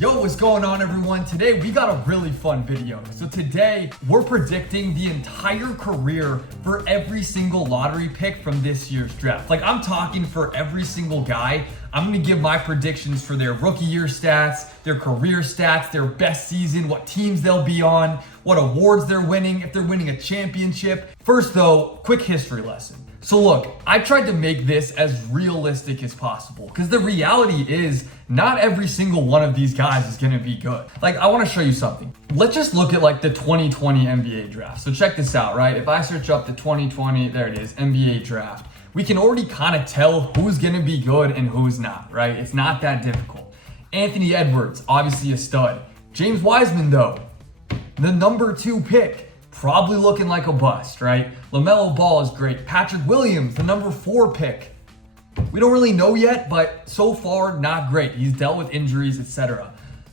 Yo, what's going on everyone? Today we got a really fun video. So today we're predicting the entire career for every single lottery pick from this year's draft. Like I'm talking for every single guy. I'm gonna give my predictions for their rookie year stats, their career stats, their best season, what teams they'll be on, what awards they're winning, if they're winning a championship. First though, quick history lesson. So look, I tried to make this as realistic as possible because the reality is not every single one of these guys is gonna be good. Like I wanna show you something. Let's just look at like the 2020 NBA draft. So check this out, right? If I search up the 2020, there it is, NBA draft, we can already kind of tell who's gonna be good and who's not, right? It's not that difficult. Anthony Edwards, obviously a stud. James Wiseman though, the number 2 pick, probably looking like a bust, right? LaMelo Ball is great. Patrick Williams, the number 4 pick. We don't really know yet, but so far, not great. He's dealt with injuries, etc.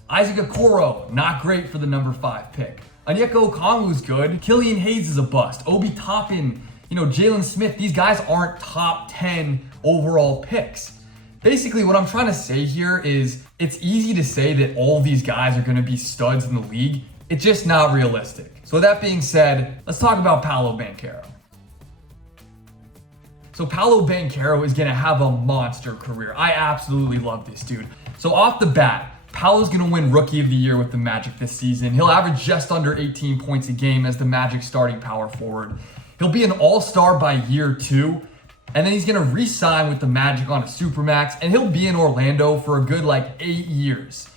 Isaac Okoro, not great for the number 5 pick. Onyeka Okongwu's good. Killian Hayes is a bust. Obi Toppin, Jalen Smith, these guys aren't top 10 overall picks. Basically, what I'm trying to say here is it's easy to say that all these guys are going to be studs in the league. It's just not realistic. So with that being said, let's talk about Paolo Banchero. So Paolo Banchero is gonna have a monster career. I absolutely love this dude. So off the bat, Paolo's gonna win Rookie of the Year with the Magic this season. He'll average just under 18 points a game as the Magic starting power forward. He'll be an all-star by year 2, and then he's gonna re-sign with the Magic on a Supermax, and he'll be in Orlando for a good 8 years.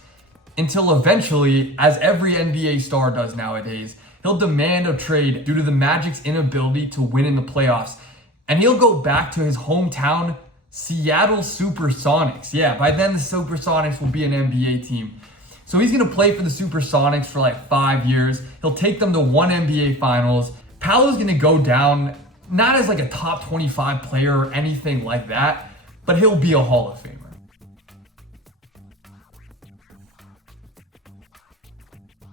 Until eventually, as every NBA star does nowadays, he'll demand a trade due to the Magic's inability to win in the playoffs. And he'll go back to his hometown, Seattle Supersonics. Yeah, by then the Supersonics will be an NBA team. So he's gonna play for the Supersonics for 5 years. He'll take them to 1 NBA Finals. Paolo's gonna go down, not as a top 25 player or anything like that, but he'll be a Hall of Famer.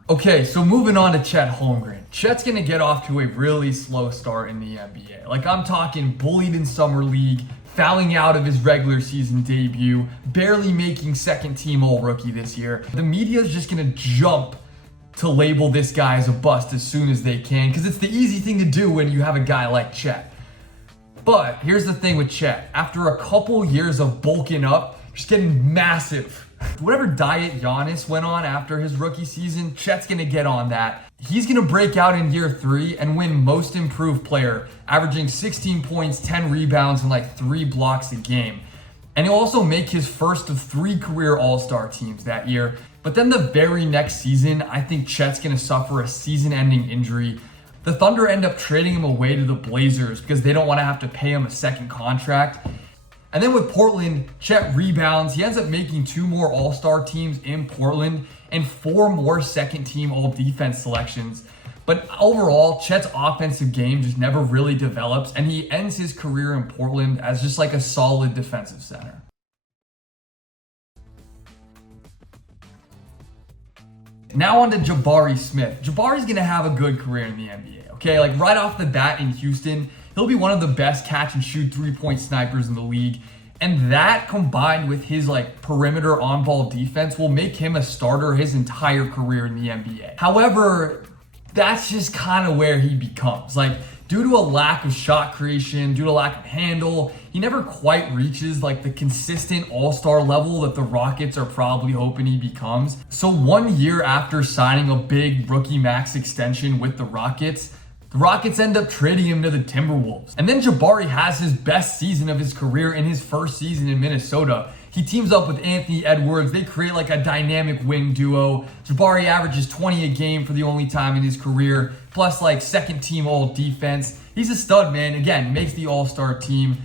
Okay, so moving on to Chet Holmgren. Chet's gonna get off to a really slow start in the NBA. I'm talking bullied in summer league, fouling out of his regular season debut, barely making second team all rookie this year. The media's just gonna jump to label this guy as a bust as soon as they can, because it's the easy thing to do when you have a guy like Chet. But here's the thing with Chet. After a couple years of bulking up, just getting massive. Whatever diet Giannis went on after his rookie season, Chet's gonna get on that. He's gonna break out in year 3 and win most improved player, averaging 16 points, 10 rebounds, and 3 blocks a game. And he'll also make his first of 3 career All-Star teams that year. But then the very next season, I think Chet's gonna suffer a season-ending injury. The Thunder end up trading him away to the Blazers because they don't wanna have to pay him a second contract. And then with Portland, Chet rebounds. He ends up making 2 more All-Star teams in Portland and 4 more second-team All-Defense selections. But overall, Chet's offensive game just never really develops, and he ends his career in Portland as just a solid defensive center. Now on to Jabari Smith. Jabari's gonna have a good career in the NBA, okay? Right off the bat in Houston, he'll be one of the best catch and shoot 3-point snipers in the league. And that combined with his perimeter on-ball defense will make him a starter his entire career in the NBA. However, that's just kind of where he becomes. Due to a lack of shot creation, due to a lack of handle, he never quite reaches the consistent all-star level that the Rockets are probably hoping he becomes. So 1 year after signing a big rookie max extension with the Rockets end up trading him to the Timberwolves. And then Jabari has his best season of his career in his first season in Minnesota. He teams up with Anthony Edwards. They create a dynamic wing duo. Jabari averages 20 a game for the only time in his career, plus second team all defense. He's a stud, man. Again, makes the all-star team.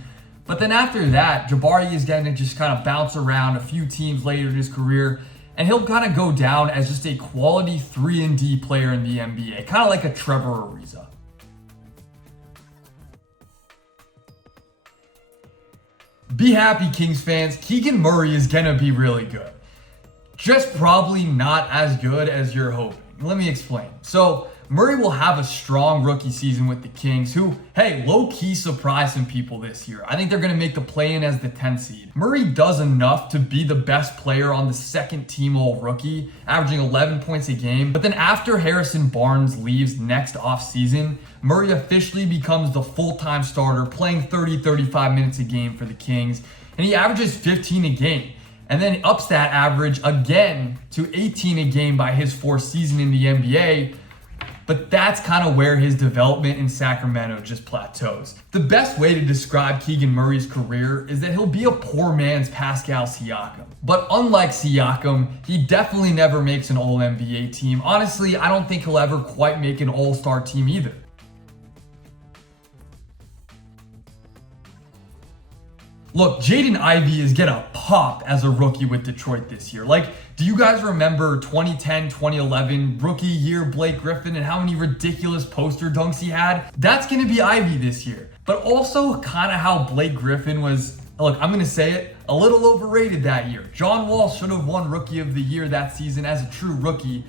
But then after that, Jabari is going to just kind of bounce around a few teams later in his career, and he'll kind of go down as just a quality 3-and-D player in the NBA, kind of like a Trevor Ariza. Be happy, Kings fans. Keegan Murray is gonna be really good. Just probably not as good as you're hoping. Let me explain. So Murray will have a strong rookie season with the Kings, who, hey, low-key surprised some people this year. I think they're going to make the play-in as the 10th seed. Murray does enough to be the best player on the second team all-rookie, averaging 11 points a game. But then after Harrison Barnes leaves next offseason, Murray officially becomes the full-time starter, playing 30-35 minutes a game for the Kings, and he averages 15 a game. And then ups that average again to 18 a game by his fourth season in the NBA. But that's kind of where his development in Sacramento just plateaus. The best way to describe Keegan Murray's career is that he'll be a poor man's Pascal Siakam. But unlike Siakam, he definitely never makes an All-NBA team. Honestly, I don't think he'll ever quite make an All-Star team either. Look, Jaden Ivey is gonna pop as a rookie with Detroit this year. Like, do you guys remember 2010, 2011 rookie year Blake Griffin and how many ridiculous poster dunks he had? That's gonna be Ivey this year. But also kind of how Blake Griffin was, look, I'm gonna say it, a little overrated that year. John Wall should have won Rookie of the Year that season as a true rookie.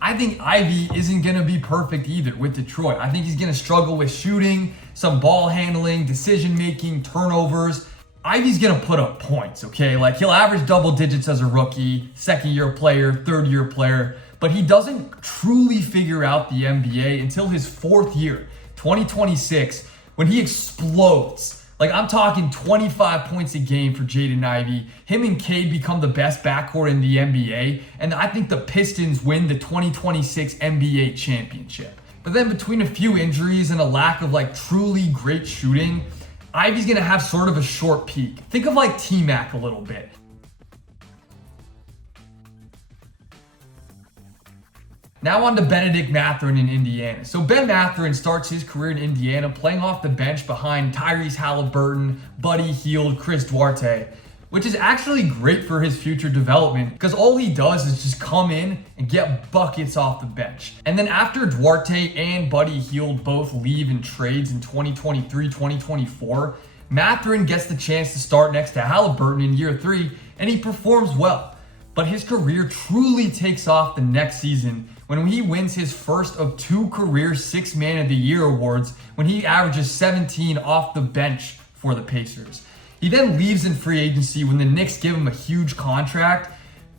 I think Ivey isn't going to be perfect either with Detroit. I think he's going to struggle with shooting, some ball handling, decision making, turnovers. Ivey's going to put up points, okay? Like, he'll average double digits as a rookie, second-year player, third-year player, but he doesn't truly figure out the NBA until his fourth year, 2026, when he explodes. Like, I'm talking 25 points a game for Jaden Ivey. Him and Cade become the best backcourt in the NBA, and I think the Pistons win the 2026 NBA championship. But then between a few injuries and a lack of, like, truly great shooting, Ivey's going to have sort of a short peak. Think of like T-Mac a little bit. Now on to Bennedict Mathurin in Indiana. So Ben Mathurin starts his career in Indiana playing off the bench behind Tyrese Halliburton, Buddy Hield, Chris Duarte, which is actually great for his future development because all he does is just come in and get buckets off the bench. And then after Duarte and Buddy Hield both leave in trades in 2023, 2024, Mathurin gets the chance to start next to Halliburton in year 3, and he performs well. But his career truly takes off the next season when he wins his first of 2 career Sixth Man of the Year awards when he averages 17 off the bench for the Pacers. He then leaves in free agency when the Knicks give him a huge contract,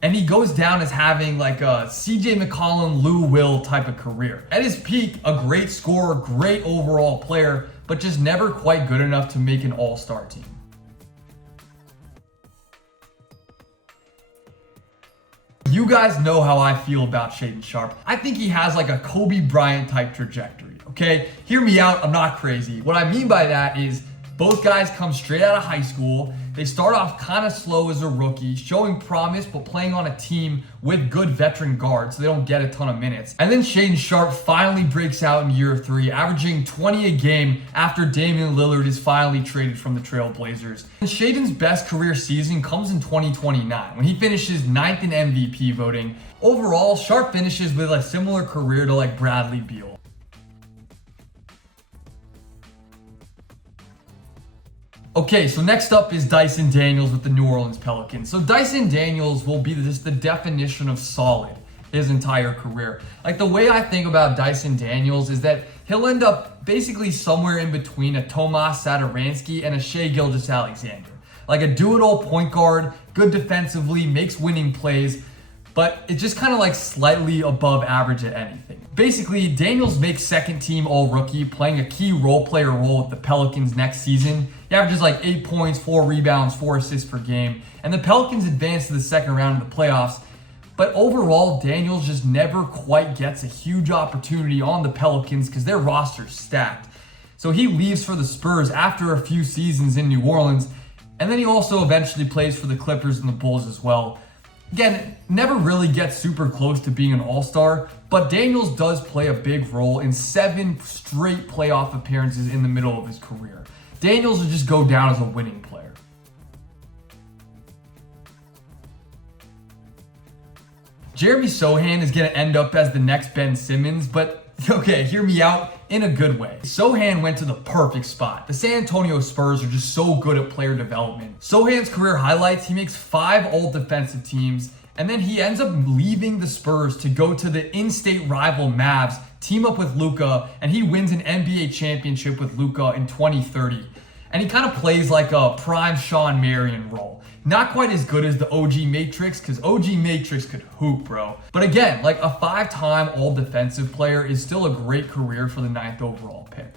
and he goes down as having like a CJ McCollum, Lou Will type of career. At his peak, a great scorer, great overall player, but just never quite good enough to make an all-star team. You guys know how I feel about Shayne Sharpe. I think he has like a Kobe Bryant type trajectory, okay? Hear me out, I'm not crazy. What I mean by that is both guys come straight out of high school. They start off kind of slow as a rookie, showing promise, but playing on a team with good veteran guards, so they don't get a ton of minutes. And then Shayne Sharpe finally breaks out in year 3, averaging 20 a game after Damian Lillard is finally traded from the Trail Blazers. And Shaden's best career season comes in 2029, when he finishes 9th in MVP voting. Overall, Sharpe finishes with a similar career to like Bradley Beal. Okay, so next up is Dyson Daniels with the New Orleans Pelicans. So Dyson Daniels will be just the definition of solid his entire career. Like, the way I think about Dyson Daniels is that he'll end up basically somewhere in between a Tomas Satoransky and a Shai Gilgeous-Alexander. Like a do-it-all point guard, good defensively, makes winning plays, but it's just kind of like slightly above average at anything. Basically, Daniels makes second team all-rookie, playing a key role player role with the Pelicans next season. He averages like 8 points, 4 rebounds, 4 assists per game. And the Pelicans advance to the second round of the playoffs. But overall, Daniels just never quite gets a huge opportunity on the Pelicans because their roster's stacked. So he leaves for the Spurs after a few seasons in New Orleans. And then he also eventually plays for the Clippers and the Bulls as well. Again, never really gets super close to being an all-star, but Daniels does play a big role in 7 straight playoff appearances in the middle of his career. Daniels will just go down as a winning player. Jeremy Sohan is going to end up as the next Ben Simmons, but okay, hear me out in a good way. Sohan went to the perfect spot. The San Antonio Spurs are just so good at player development. Sohan's career highlights, he makes 5 all-defensive teams, And then he ends up leaving the Spurs to go to the in-state rival Mavs, team up with Luka, and he wins an NBA championship with Luka in 2030. And he kind of plays like a prime Sean Marion role. Not quite as good as the OG Matrix, because OG Matrix could hoop, bro. But again, like a 5-time all-defensive player is still a great career for the 9th overall pick.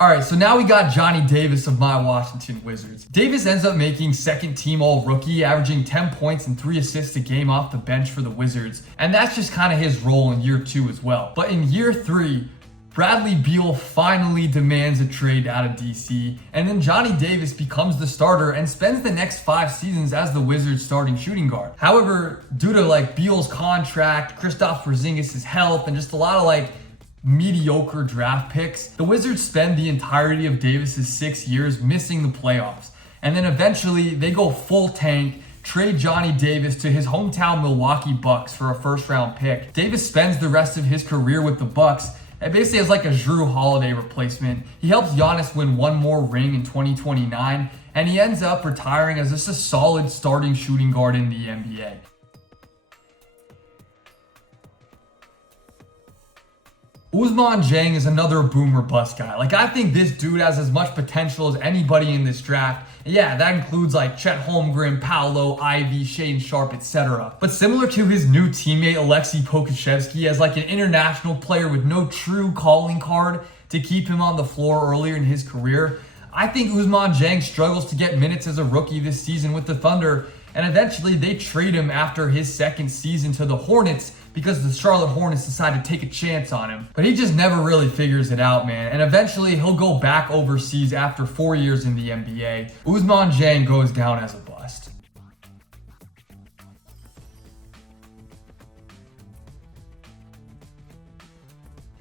All right, so now we got Johnny Davis of my Washington Wizards. Davis ends up making second-team all-rookie, averaging 10 points and 3 assists a game off the bench for the Wizards. And that's just kind of his role in year 2 as well. But in year 3, Bradley Beal finally demands a trade out of DC, and then Johnny Davis becomes the starter and spends the next 5 seasons as the Wizards' starting shooting guard. However, due to like Beal's contract, Kristaps Porzingis' health, and just a lot of mediocre draft picks, the Wizards spend the entirety of Davis's 6 years missing the playoffs. And then eventually they go full tank, trade Johnny Davis to his hometown Milwaukee Bucks for a first-round pick. Davis spends the rest of his career with the Bucks and basically as like a Jrue Holiday replacement. He helps Giannis win one more ring in 2029, and he ends up retiring as just a solid starting shooting guard in the NBA. Ousmane Dieng is another boomer bust guy. I think this dude has as much potential as anybody in this draft. And yeah, that includes Chet Holmgren, Paolo, Ivy, Shayne Sharp, etc. But similar to his new teammate Aleksej Pokusevski, as an international player with no true calling card to keep him on the floor earlier in his career, I think Ousmane Dieng struggles to get minutes as a rookie this season with the Thunder, and eventually they trade him after his second season to the Hornets because the Charlotte Hornets decided to take a chance on him. But he just never really figures it out, man. And eventually he'll go back overseas after 4 years in the NBA. Ousmane Dieng goes down as a bust.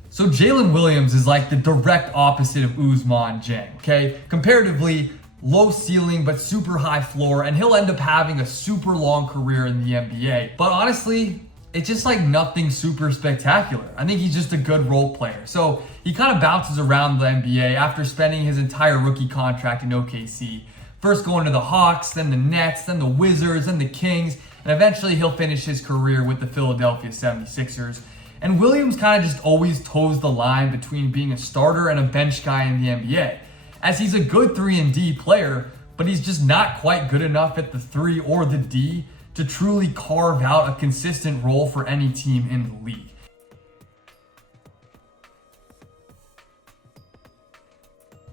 So Jalen Williams is the direct opposite of Ousmane Dieng, okay? Comparatively, low ceiling but super high floor, and he'll end up having a super long career in the NBA. But honestly, it's just nothing super spectacular. I think he's just a good role player. So he kind of bounces around the NBA after spending his entire rookie contract in OKC. First going to the Hawks, then the Nets, then the Wizards, then the Kings, and eventually he'll finish his career with the Philadelphia 76ers. And Williams kind of just always toes the line between being a starter and a bench guy in the NBA, as he's a good 3-and-D player, but he's just not quite good enough at the 3 or the D to truly carve out a consistent role for any team in the league.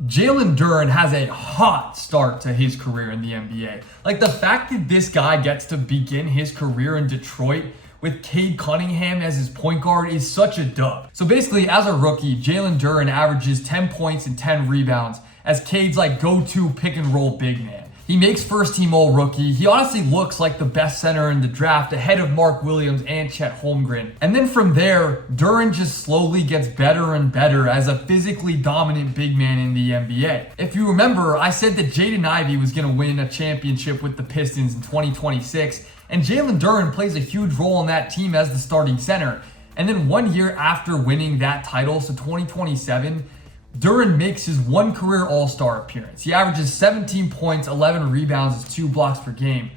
Jalen Duren has a hot start to his career in the NBA. The fact that this guy gets to begin his career in Detroit with Cade Cunningham as his point guard is such a dub. So basically, as a rookie, Jalen Duren averages 10 points and 10 rebounds as Cade's go-to pick-and-roll big man. He makes first-team all-rookie. He honestly looks like the best center in the draft, ahead of Mark Williams and Chet Holmgren. And then from there, Duren just slowly gets better and better as a physically dominant big man in the NBA. If you remember, I said that Jaden Ivey was going to win a championship with the Pistons in 2026, and Jalen Duren plays a huge role in that team as the starting center. And then 1 year after winning that title, so 2027, Duren makes his one career All-Star appearance. He averages 17 points, 11 rebounds, and 2 blocks per game.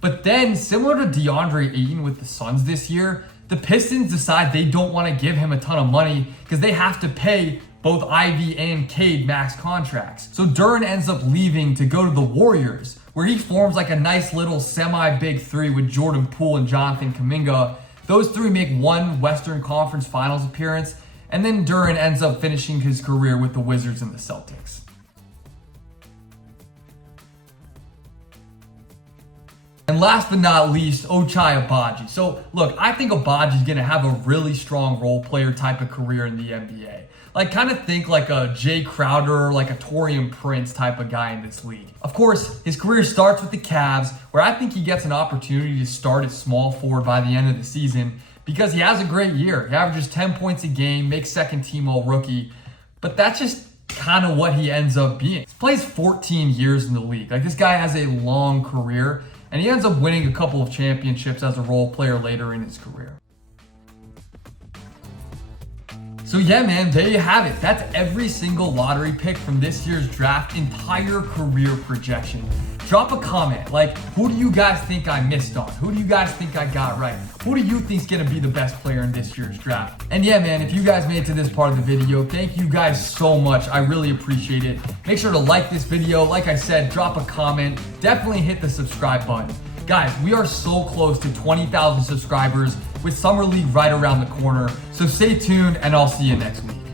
But then, similar to DeAndre Ayton with the Suns this year, the Pistons decide they don't want to give him a ton of money because they have to pay both Ivy and Cade max contracts. So Duren ends up leaving to go to the Warriors, where he forms a nice little semi-big 3 with Jordan Poole and Jonathan Kuminga. Those 3 make one Western Conference Finals appearance, and then Duren ends up finishing his career with the Wizards and the Celtics. And last but not least, Ochai Obaji. So look, I think Obaji is going to have a really strong role player type of career in the NBA. Kind of think a Jay Crowder, a Taurean Prince type of guy in this league. Of course, his career starts with the Cavs, where I think he gets an opportunity to start at small forward by the end of the season, because he has a great year. He averages 10 points a game, makes second team all-rookie, but that's just kind of what he ends up being. He plays 14 years in the league. This guy has a long career, and he ends up winning a couple of championships as a role player later in his career. So yeah, man, there you have it. That's every single lottery pick from this year's draft, entire career projection. Drop a comment, like, who do you guys think I missed on? Who do you guys think I got right? Who do you think's gonna be the best player in this year's draft? And yeah, man, if you guys made it to this part of the video, thank you guys so much. I really appreciate it. Make sure to like this video. Like I said, drop a comment. Definitely hit the subscribe button. Guys, we are so close to 20,000 subscribers with Summer League right around the corner. So stay tuned and I'll see you next week.